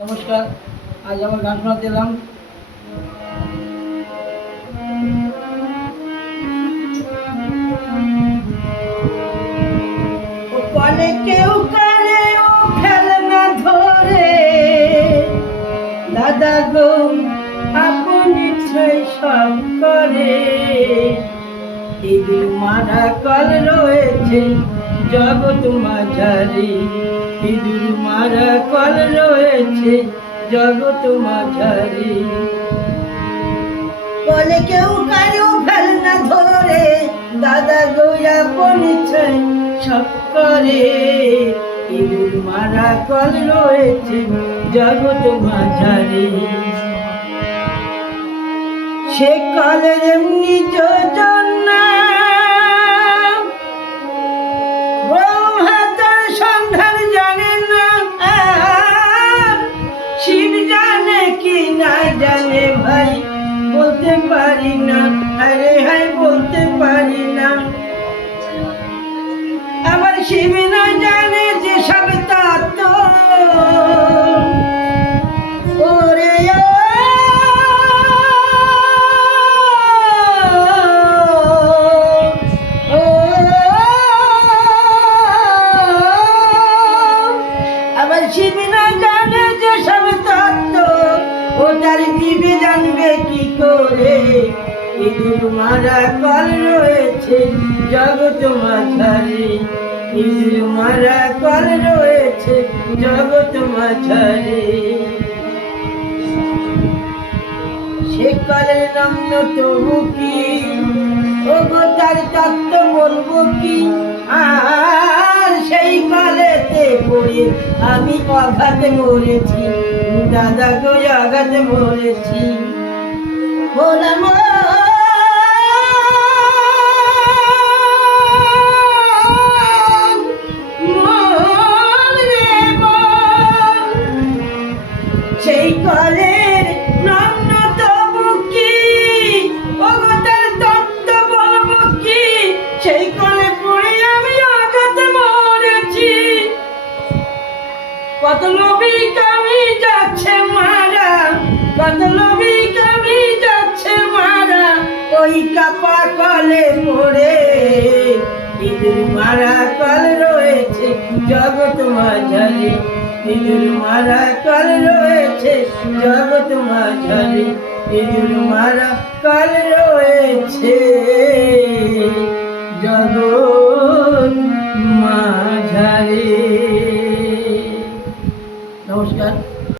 নমস্কার আজ আমার গান শোনাতে এলাম। ধরে। দাদা গো মারা কল রয়েছে জগৎ মাঝারি। ইঁদুর মারা কল রয়েছে জগৎ মাঝারি। বলে কেউ কারও ফেলনা ধরে, দাদা গোয়া পনিছে সব করে। ইঁদুর মারা কল রয়েছে জগৎ মাঝারি। সে কালের এমনি জানে ভাই বলতে পারি না। আরে হাই বলতে কি করে? ইঁদুর মারা কল রয়েছে জগৎ মাঝারি। ইঁদুর মারা কল রয়েছে জগৎ মাঝারি। সে কলের নাম তবু কি? ও তার তত্ত্ব বলব কি? আর সেই কলেতে পড়ে আমি অঘাতে মরেছি, দাদা গো অঘাতে মরেছি। বললাম সেই তত্ত্ব বলব কি সেই কলে পড়ে আমি আঘাতে মরেছি কত নবী কামি যাচ্ছে মারা, কত কাপা কলে পড়ে। ইঁদুর মারা কল রয়েছে জগৎ মাঝারে। ইঁদুর মারা কল রয়েছে জগৎ মাঝারে। ইঁদুর মারা কল রয়েছে জগৎ